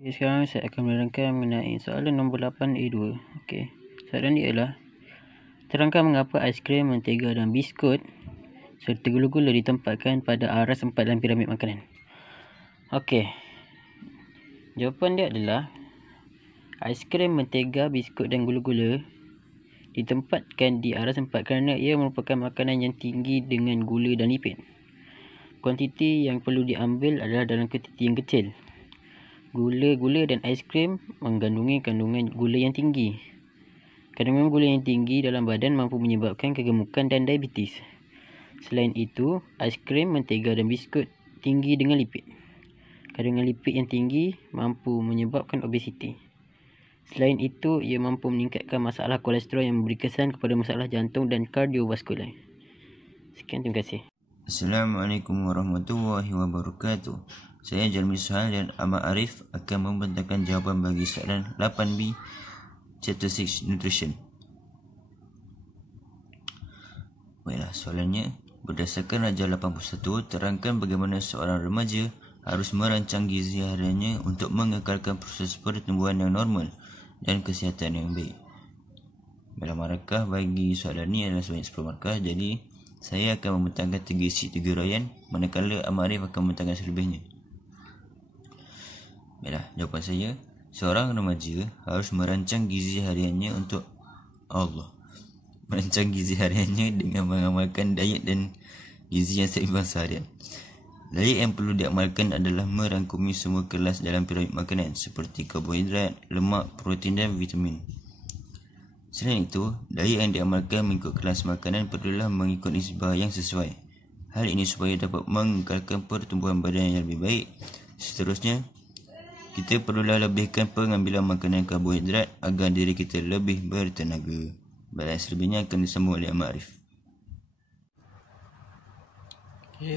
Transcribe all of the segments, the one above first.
Okay, sekarang saya akan menerangkan mengenai soalan nombor 8A2. Okey. Soalan ni ialah terangkan mengapa aiskrim, mentega dan biskut serta gula-gula ditempatkan pada aras 4 dalam piramid makanan. Okey. Jawapan dia adalah aiskrim, mentega, biskut dan gula-gula ditempatkan di aras 4 kerana ia merupakan makanan yang tinggi dengan gula dan lipid. Kuantiti yang perlu diambil adalah dalam kuantiti yang kecil. Gula dan aiskrim mengandungi kandungan gula yang tinggi. Kandungan gula yang tinggi dalam badan mampu menyebabkan kegemukan dan diabetes. Selain itu, aiskrim, mentega dan biskut tinggi dengan lipid. Kandungan lipid yang tinggi mampu menyebabkan obesiti. Selain itu, ia mampu meningkatkan masalah kolesterol yang memberi kesan kepada masalah jantung dan kardiovaskular. Sekian, terima kasih. Assalamualaikum warahmatullahi wabarakatuh. Saya Jalmi Suhal dan Ahmad Arif akan membentangkan jawapan bagi soalan 8B Chapter 6 Nutrition. Baiklah, soalannya, berdasarkan Rajah 81, terangkan bagaimana seorang remaja harus merancang gizi hariannya untuk mengekalkan proses pertumbuhan yang normal dan kesihatan yang baik. Baiklah, markah bagi soalan ni adalah sebanyak 10 markah. Jadi saya akan membentangkan 3 isi 3 uraian, manakala Ahmad Arif akan membentangkan selebihnya. Baiklah, jawapan saya, seorang remaja harus merancang gizi hariannya untuk merancang gizi hariannya dengan mengamalkan diet dan gizi yang seimbang seharian. Diet yang perlu diamalkan adalah merangkumi semua kelas dalam piramid makanan seperti karbohidrat, lemak, protein dan vitamin. Selain itu, diet yang diamalkan mengikut kelas makanan perlulah mengikut nisbah yang sesuai. Hal ini supaya dapat mengekalkan pertumbuhan badan yang lebih baik. Seterusnya, kita perlulah lebihkan pengambilan makanan karbohidrat agar diri kita lebih bertenaga. Baiklah, selebihnya akan disambung oleh Ahmad Arif.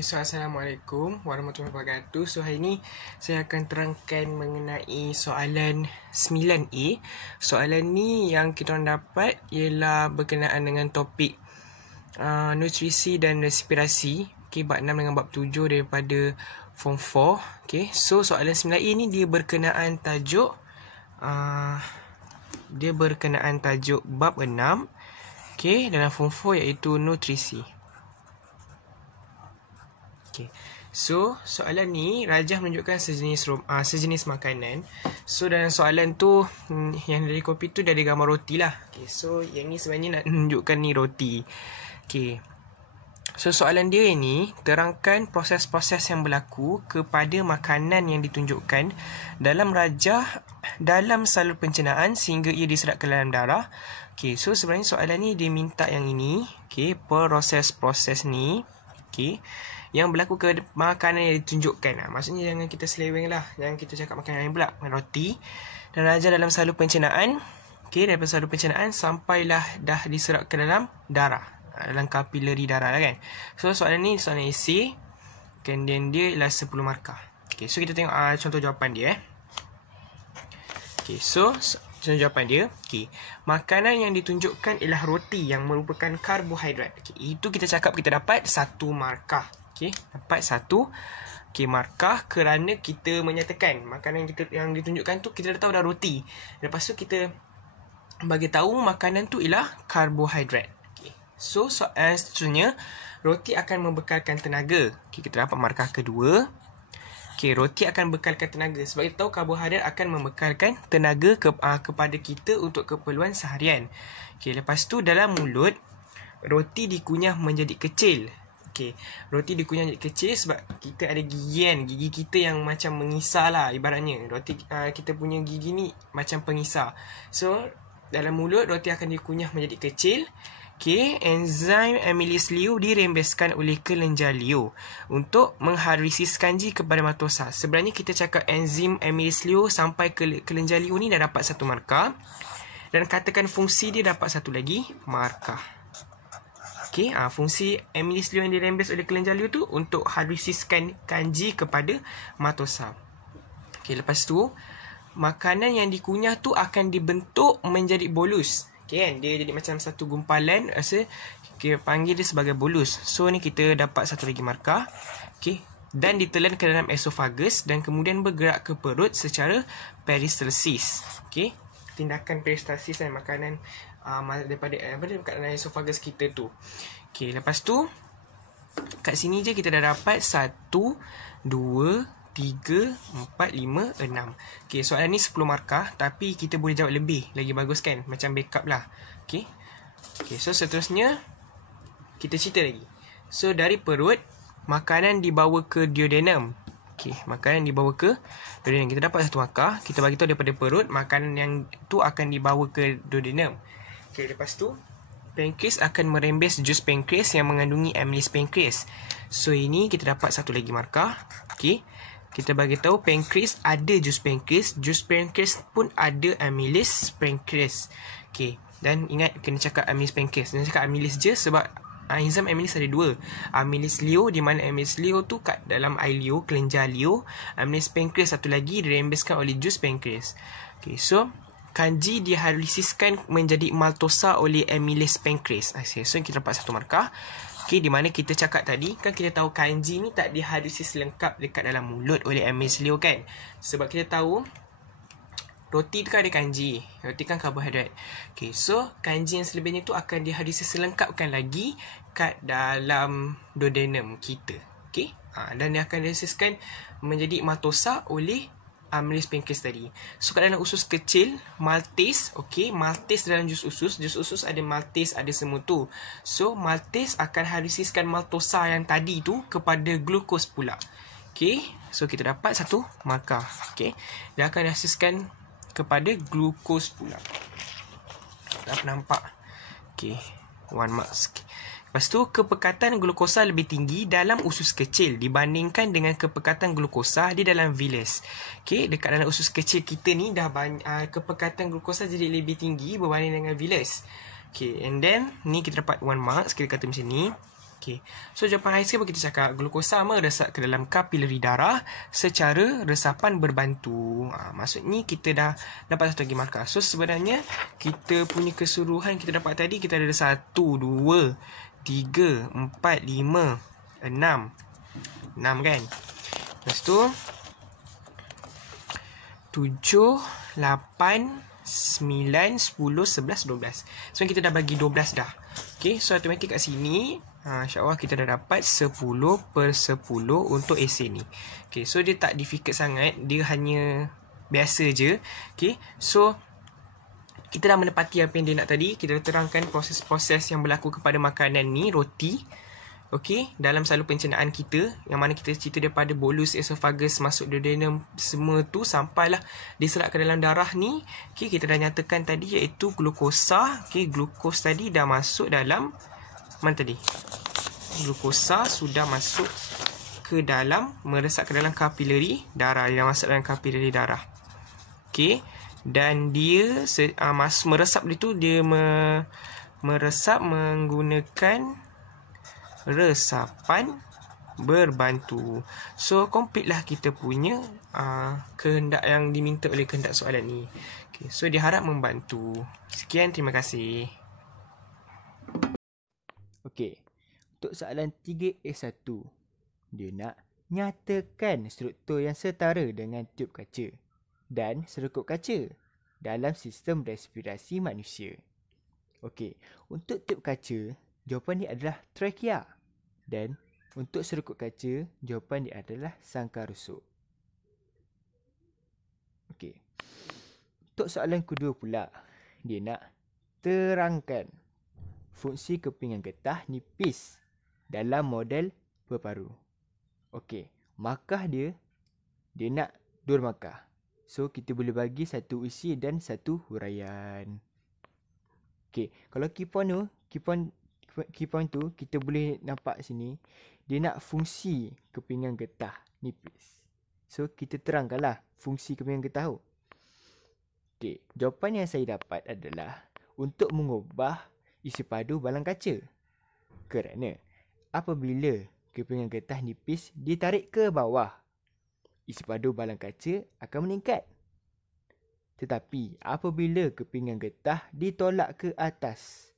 So, Assalamualaikum warahmatullahi wabarakatuh. So, hari ini saya akan terangkan mengenai soalan 9A. Soalan ni yang kita orang dapat ialah berkenaan dengan topik nutrisi dan respirasi. Bab 6 dengan bab 7 daripada Form 4. So, soalan 9A ni dia berkenaan tajuk bab 6 dalam Form 4 iaitu nutrisi. So, soalan ni Rajah menunjukkan sejenis makanan. So, dalam soalan tu yang dari kopi tu dia ada gambar roti lah. So, yang ni sebenarnya nak menunjukkan ni roti. So, soalan dia ni terangkan proses-proses yang berlaku kepada makanan yang ditunjukkan dalam rajah dalam salur pencernaan sehingga ia diserap ke dalam darah. So sebenarnya soalan ni dia minta yang ini. Proses-proses ni yang berlaku ke makanan yang ditunjukkan. Maksudnya jangan kita seleweng lah. Jangan kita cakap makanan lain pula. Roti dan rajah dalam salur pencernaan. Daripada salur pencernaan sampailah dah diserap ke dalam darah, dalam kapilari darah lah kan. So soalan ni soalan esei. Dan dia ialah 10 markah. So kita tengok contoh jawapan dia. So contoh jawapan dia. Makanan yang ditunjukkan ialah roti yang merupakan karbohidrat. Itu kita cakap kita dapat 1 markah. Dapat 1 markah kerana kita menyatakan makanan yang ditunjukkan tu kita dah tahu dah roti. Lepas tu kita bagi tahu makanan tu ialah karbohidrat. So soalan seterusnya, roti akan membekalkan tenaga. Kita dapat markah kedua. Roti akan bekalkan tenaga. Sebab kita tahu karbohidrat akan membekalkan tenaga kepada kita untuk keperluan seharian. Lepas tu dalam mulut, roti dikunyah menjadi kecil. Roti dikunyah menjadi kecil sebab kita ada gigi kan. Gigi kita yang macam mengisar lah ibaratnya. Roti kita punya gigi ni macam pengisar. So dalam mulut, roti akan dikunyah menjadi kecil. Enzim amylase liu dirembeskan oleh kelenjar liu untuk menghabisi kanji kepada matosa. Sebenarnya kita cakap enzim amylase liu sampai ke kelenjar liu ni dah dapat 1 markah. Dan katakan fungsi dia dapat 1 lagi markah. Fungsi amylase liu yang dirembes oleh kelenjar liu tu untuk habiskan kanji kepada matosa. Lepas tu makanan yang dikunyah tu akan dibentuk menjadi bolus. Dia jadi macam satu gumpalan. Kita panggil dia sebagai bolus. So ni kita dapat 1 lagi markah. dan ditelan ke dalam esophagus dan kemudian bergerak ke perut secara peristalsis. Okey, tindakan peristalsis dan makanan daripada dekat dalam esophagus kita tu. Okey, lepas tu kat sini je kita dah dapat 1 2 3 4 5 6. Okey, soalan ni 10 markah tapi kita boleh jawab lebih, lagi bagus kan, macam backup lah. Okey. Okey, so seterusnya kita cerita lagi. So dari perut, makanan dibawa ke duodenum. Okey, makanan dibawa ke duodenum. Kita dapat 1 markah. Kita bagi tahu daripada perut, makanan yang tu akan dibawa ke duodenum. Okey, lepas tu pankreas akan merembes jus pankreas yang mengandungi amylis pankreas. So ini kita dapat 1 lagi markah. Okey. Kita bagi tahu pankreas ada jus pankreas pun ada amylis pankreas. Okey, dan ingat kena cakap amylis pankreas. Jangan cakap amylis je sebab enzim amylis ada 2. Amylis leo, di mana amylis leo tu kat dalam ileo, kelenjar leo. Amylis pankreas satu lagi dirembeskan oleh jus pankreas. Okey, so kanji dihidroliziskan menjadi maltosa oleh amylis pankreas. So kita dapat 1 markah. Okey, di mana kita cakap tadi, kan kita tahu kanji ni tak dihidrolisis lengkap dekat dalam mulut oleh amylis leo kan. Sebab kita tahu roti tu kan ada kanji. Roti kan karbohidrat. Okey, so kanji yang selebihnya tu akan dihidrolisis lengkapkan lagi kat dalam duodenum kita. Okey, dan dia akan dihidrolisiskan menjadi maltosa oleh amylis pankreas tadi. So kat dalam usus kecil, maltase, okey, maltase dalam jus usus ada maltase, ada semua tu. So maltase akan hidrosiskan maltosa yang tadi tu kepada glukos pula. Okey, so kita dapat 1 markah. Okey, dia akan hidrosiskan kepada glukos pula. Dah nampak? Okey, 1 marks. Lepas tu, kepekatan glukosa lebih tinggi dalam usus kecil dibandingkan dengan kepekatan glukosa di dalam vilus. Okey, dekat dalam usus kecil kita ni dah kepekatan glukosa jadi lebih tinggi berbanding dengan vilus. Okey, and then ni kita dapat 1 marks, kita kata macam ni. Okey, so jawapan high school kita cakap glukosa meresap ke dalam kapilari darah secara resapan berbantu. Maksudnya kita dah dapat 1 lagi markah. So sebenarnya kita punya keseluruhan kita dapat tadi, kita ada 1, 2, 3, 4, 5, 6 kan. Lepas tu 7, 8, 9, 10, 11, 12. So kita dah bagi 12 dah. Okay, so automatik kat sini InsyaAllah kita dah dapat 10/10 untuk esei ni. Okay, so dia tak difficult sangat, dia hanya biasa je. Okay, so kita dah menepati apa yang dia nak tadi. Kita dah terangkan proses-proses yang berlaku kepada makanan ni, roti. Okey, dalam salur pencernaan kita, yang mana kita cerita daripada bolus, esophagus, masuk duodenum, semua tu sampailah diserap ke dalam darah ni. Okey, kita dah nyatakan tadi iaitu glukosa. Okey, glukos tadi dah masuk dalam mana tadi? Glukosa sudah masuk ke dalam, meresap ke dalam kapilari darah. Dia masuk dalam kapilari darah. Okey, dan dia meresap itu dia meresap menggunakan resapan berbantu. So complete lah kita punya kehendak yang diminta oleh kehendak soalan ni. Okay, so diharap membantu. Sekian, terima kasih. Okey, untuk soalan 3A1, dia nak nyatakan struktur yang setara dengan tube kaca dan serokop kaca dalam sistem respirasi manusia. Okey, untuk tube kaca, jawapan dia adalah trachea. Dan untuk serokop kaca, jawapan dia adalah sangkar rusuk. Okey. Untuk soalan kedua pula, dia nak terangkan fungsi kepingan getah nipis dalam model berparu. Okey, markah dia nak 2 markah. So kita boleh bagi 1 isi dan 1 huraian. Okey, kalau key point tu kita boleh nampak sini, dia nak fungsi kepingan getah nipis. So kita terangkanlah fungsi kepingan getah tu. Okey, jawapan yang saya dapat adalah untuk mengubah isi padu balang kaca. Kerana apabila kepingan getah nipis ditarik ke bawah, isi padu balang kaca akan meningkat. Tetapi apabila kepingan getah ditolak ke atas,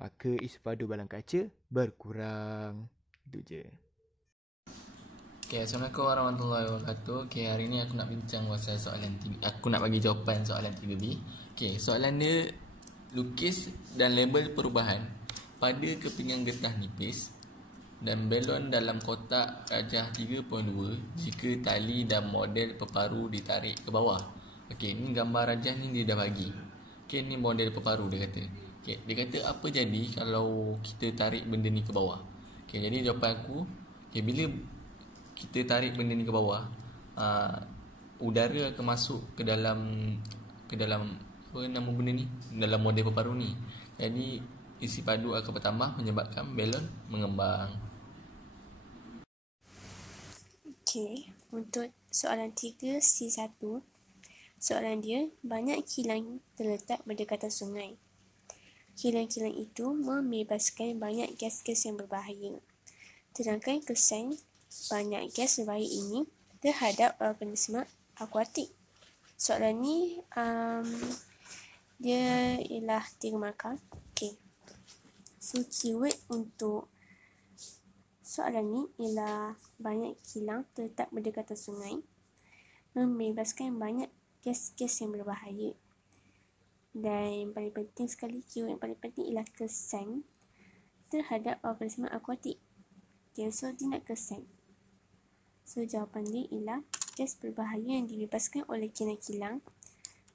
maka isi padu balang kaca berkurang. Itu je. Assalamualaikum warahmatullahi wabarakatuh. Hari ni aku nak bincang pasal soalan 3. Aku nak bagi jawapan soalan 3B. Soalan dia, lukis dan label perubahan pada kepingan getah nipis dan belon dalam kotak rajah 3.2 jika tali dan model peparu ditarik ke bawah. Ni gambar rajah ni dia dah bagi. Ni model peparu dia kata. Dia kata apa jadi kalau kita tarik benda ni ke bawah. Jadi jawapan aku, bila kita tarik benda ni ke bawah, udara akan masuk ke dalam apa nama benda ni, dalam model peparu ni. Jadi isi padu akan bertambah menyebabkan belon mengembang. Untuk soalan 3C1, soalan dia, banyak kilang terletak berdekatan sungai. Kilang-kilang itu membebaskan banyak gas-gas yang berbahaya. Terangkan kesan banyak gas berbahaya ini terhadap organisma akuatik. Soalan ni dia ialah 3 markah. So keyword untuk soalan ni ialah banyak kilang terletak berdekatan sungai membebaskan banyak gas-gas yang berbahaya. Dan paling penting sekali, keyword yang paling penting ialah kesan terhadap organisma akuatik. So dia nak kesan. So jawapan dia ialah gas berbahaya yang dibebaskan oleh kilang-kilang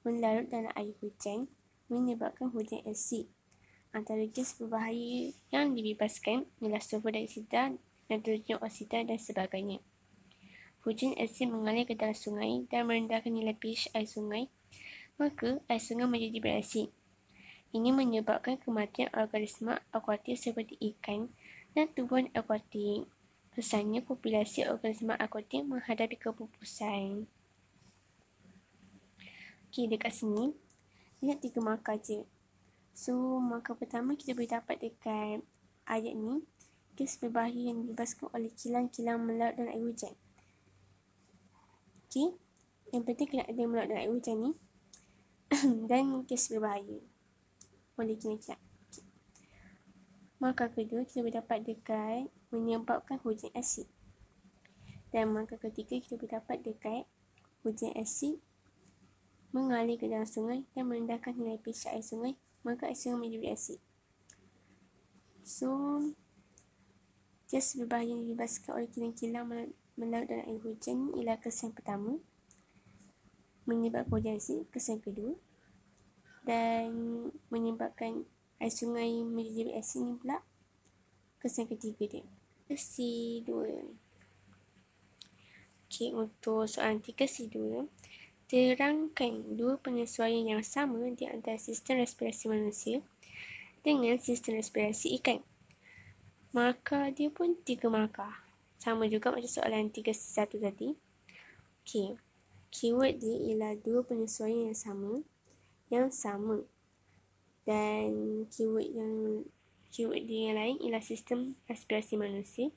melarut dalam air hujan menyebabkan hujan asid. Antara gas berbahaya yang dibebaskan ialah sulfur dioksida, nitrogen oksida dan sebagainya. Hujan asid mengalir ke dalam sungai dan merendahkan nilai pH air sungai, maka air sungai menjadi berasid. Ini menyebabkan kematian organisma akuatik seperti ikan dan tumbuhan akuatik. Kesannya, populasi organisma akuatik menghadapi kepupusan. Dekat sini, dia nak 3 markah je. So, markah pertama kita boleh dapat dekat ayat ni, gas berbahaya yang dibebaskan oleh kilang-kilang melarut dalam air hujan. Yang penting kena ada yang melarut dalam air hujan ni dan gas berbahaya oleh kilang-kilang. Markah kedua kita boleh dapat dekat menyebabkan hujan asid. Dan markah ketiga kita boleh dapat dekat hujan asid mengalir ke dalam sungai dan merendahkan nilai pH air sungai, maka air sungai menjadi asid. So, gas berbahaya yang dibebaskan oleh kilang-kilang melarut dalam air hujan ni ialah kesan pertama, menyebabkan hujan asid, kesan kedua, dan menyebabkan air sungai menjadi asid ni pula kesan ketiga dia. C2. Untuk soalan 3C2, terangkan 2 penyesuaian yang sama di antara sistem respirasi manusia dengan sistem respirasi ikan. Markah dia pun 3 markah. Sama juga macam soalan 3C1 tadi. Keyword dia ialah 2 penyesuaian yang sama. Dan keyword dia yang lain ialah sistem respirasi manusia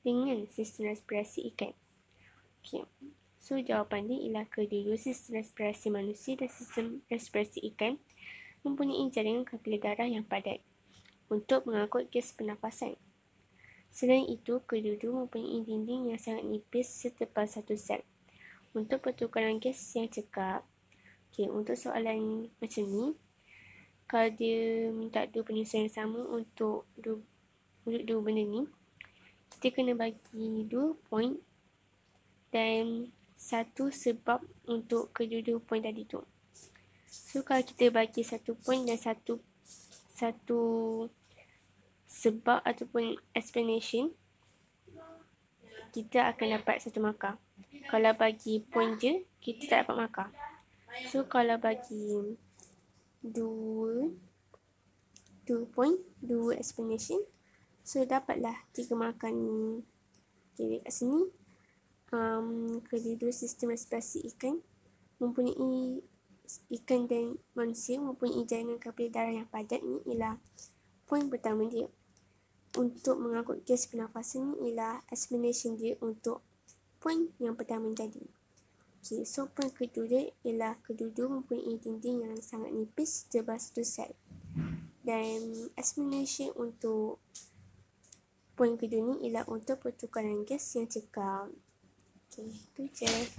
dengan sistem respirasi ikan. So jawapan dia ialah kedua-dua sistem respirasi manusia dan sistem respirasi ikan mempunyai jaringan kapiler darah yang padat untuk mengangkut gas pernafasan. Selain itu, kedua-dua mempunyai dinding yang sangat nipis setebal 1 sel untuk pertukaran gas yang cekap. Untuk soalan macam ni, kalau dia minta 2 penyesuaian yang sama untuk dua benda ni, kita kena bagi 2 point dan 1 sebab untuk kedua-dua point tadi tu. So kalau kita bagi 1 point dan satu sebab ataupun explanation, kita akan dapat 1 markah. Kalau bagi point je, kita tak dapat markah. So kalau bagi 2 point, 2 explanation, so dapatlah 3 markah ni. Dekat sini, kedua-dua sistem respirasi ikan dan manusia mempunyai jaringan kapiler darah yang padat ni ialah point pertama dia. Untuk mengangkut gas pernafasan ni ialah explanation dia untuk point yang pertama tadi. So point kedua dia ialah kedua-dua mempunyai dinding yang sangat nipis setebal 1 sel. Dan explanation untuk point kedua ni ialah untuk pertukaran gas yang cekap. Okey, itu je.